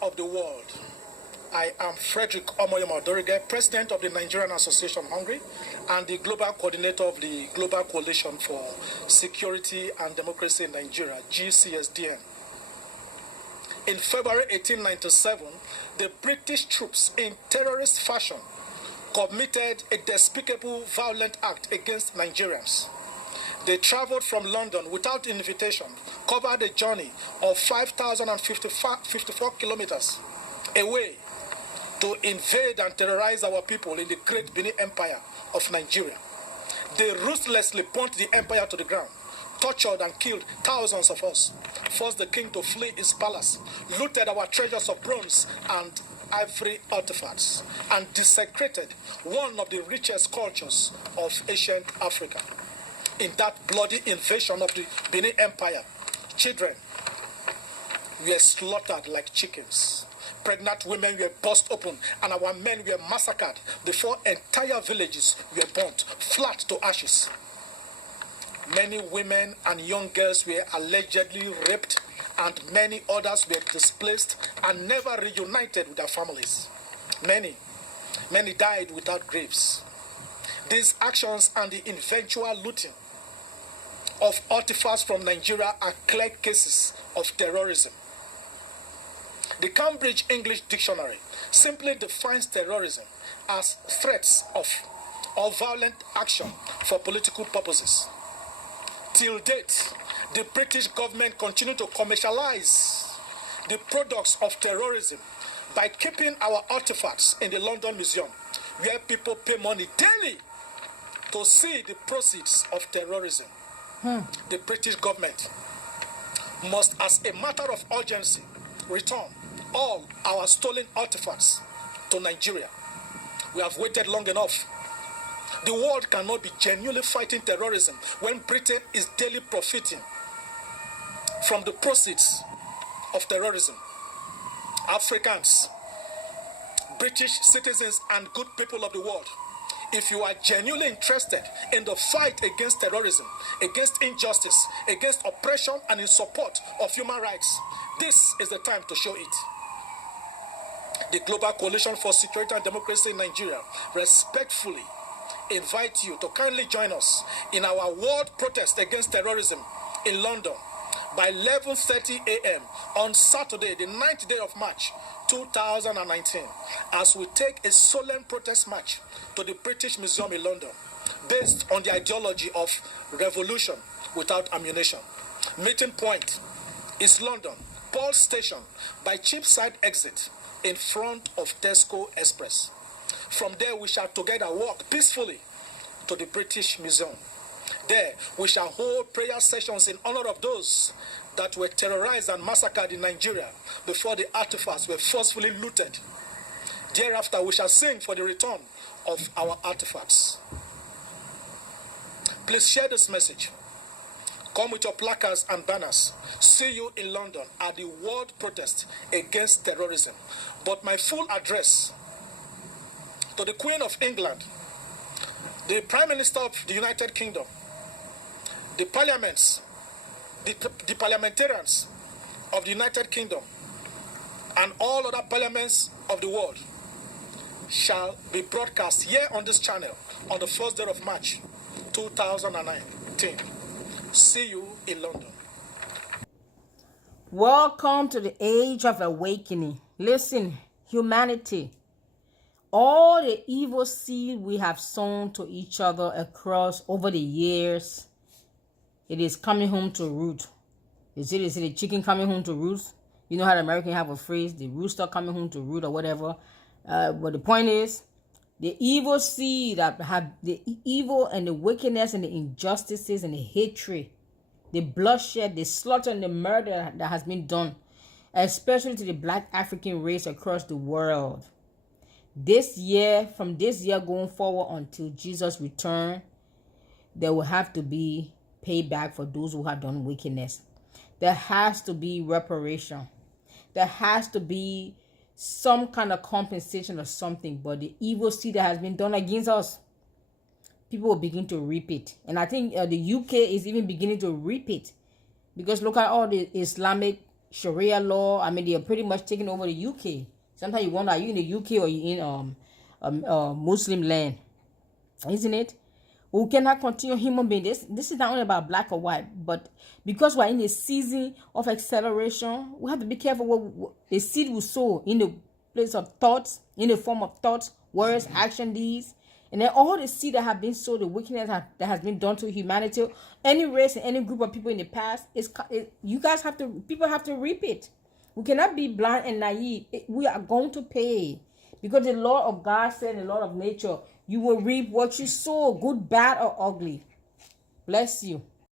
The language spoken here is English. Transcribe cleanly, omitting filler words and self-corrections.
of the world. I am Frederick Omoyoma-Dorige, President of the Nigerian Association Hungary and the Global Coordinator of the Global Coalition for Security and Democracy in Nigeria, GCSDN. In February 1897, the British troops, in terrorist fashion, committed a despicable violent act against Nigerians. They traveled from London without invitation, covered a journey of 5,054 kilometers away to invade and terrorize our people in the great Benin Empire of Nigeria. They ruthlessly burnt the empire to the ground, tortured and killed thousands of us, forced the king to flee his palace, looted our treasures of bronze and ivory artifacts, and desecrated one of the richest cultures of ancient Africa. In that bloody invasion of the Benin Empire, children were slaughtered like chickens. Pregnant women were burst open, and our men were massacred before entire villages were burnt flat to ashes. Many women and young girls were allegedly raped, and many others were displaced and never reunited with their families. Many died without graves. These actions and the eventual looting of artifacts from Nigeria are clear cases of terrorism. The Cambridge English Dictionary simply defines terrorism as threats of or violent action for political purposes. Till date, the British government continued to commercialize the products of terrorism by keeping our artifacts in the London Museum, where people pay money daily to see the proceeds of terrorism. The British government must, as a matter of urgency, return all our stolen artifacts to Nigeria. We have waited long enough. The world cannot be genuinely fighting terrorism when Britain is daily profiting from the proceeds of terrorism. Africans, British citizens, and good people of the world, if you are genuinely interested in the fight against terrorism, against injustice, against oppression, and in support of human rights, this is the time to show it. The Global Coalition for Security and Democracy in Nigeria respectfully invite you to kindly join us in our world protest against terrorism in London by 11:30 a.m. on Saturday, the 9th day of March 2019, as we take a solemn protest march to the British Museum in London based on the ideology of revolution without ammunition. Meeting point is London, Paul Station by Cheapside exit in front of Tesco Express. From there, we shall together walk peacefully to the British Museum. There, we shall hold prayer sessions in honor of those that were terrorized and massacred in Nigeria before the artifacts were forcefully looted. Thereafter, we shall sing for the return of our artifacts. Please share this message. Come with your placards and banners. See you in London at the World Protest Against Terrorism. But my full address to the Queen of England, the Prime Minister of the United Kingdom, the parliaments, the parliamentarians of the United Kingdom, and all other parliaments of the world shall be broadcast here on this channel on the 1st day of March 2019. See you in London. Welcome to the age of awakening. Listen, humanity, all the evil seed we have sown to each other across over the years, it is coming home to root. Is it the chicken coming home to roost? You know how the Americans have a phrase, the rooster coming home to root or whatever. But the point is, the evil seed that have the evil and the wickedness and the injustices and the hatred, the bloodshed, the slaughter and the murder that has been done, especially to the Black African race across the world. This year, from this year going forward until Jesus return, there will have to be payback for those who have done wickedness. There has to be reparation. There has to be some kind of compensation or something. But the evil seed that has been done against us, people will begin to reap it. And I think the UK is even beginning to reap it. Because look at all the Islamic Sharia law. I mean, they are pretty much taking over the UK. Sometimes you wonder, are you in the UK or you in Muslim land? Isn't it? We cannot continue human being. This is not only about black or white, but because we're in a season of acceleration, we have to be careful what the seed we sow in the place of thoughts, in the form of thoughts, words, action, deeds. And then all the seed that have been sowed, the wickedness that has been done to humanity, any race and any group of people in the past, people have to reap it. We cannot be blind and naive. We are going to pay. Because the Lord of God said, the Lord of nature, you will reap what you sow, good, bad, or ugly. Bless you.